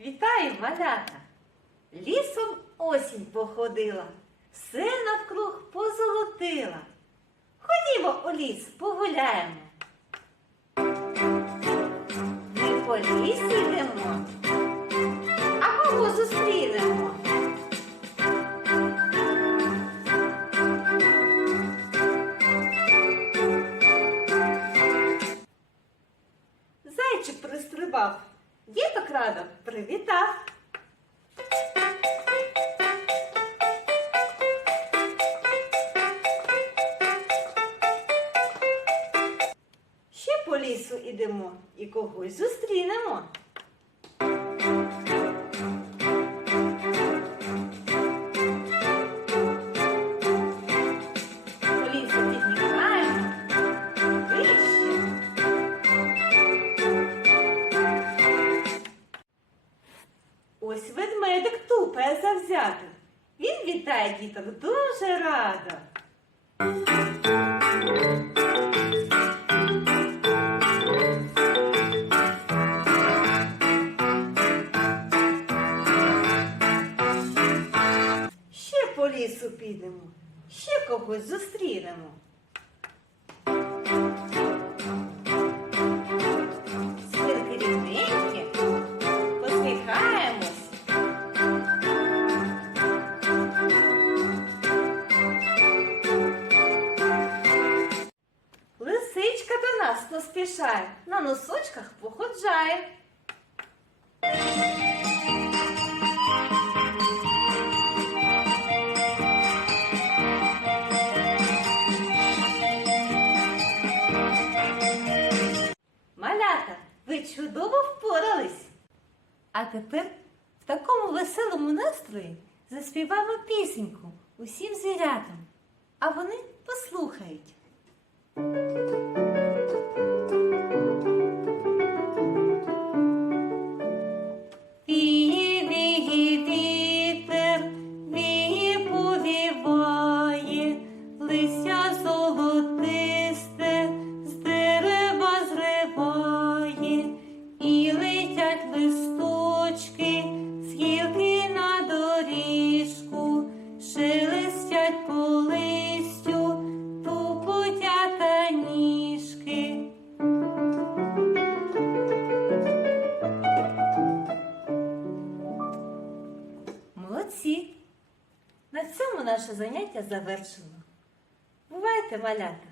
Вітаю, малята! Лісом осінь походила, все навкруг позолотила. Ходімо у ліс, погуляємо. Ми по лісі йдемо, Зайчик діток радо привітав. Ще по лісу ідемо і когось зустрінемо. Завзято. Він вітає діток дуже радо. Ще по лісу підемо, ще когось зустрінемо. До нас поспішає, на носочках походжає. Малята, ви чудово впорались. А тепер в такому веселому настрої заспіваємо пісеньку усім звірятам, а вони послухають. Золотисте з зриває, і летять листочки з гілки на доріжку, шелестять по листю, тупотята ніжки. Молодці! На цьому наше заняття завершено. Бувайте, малята!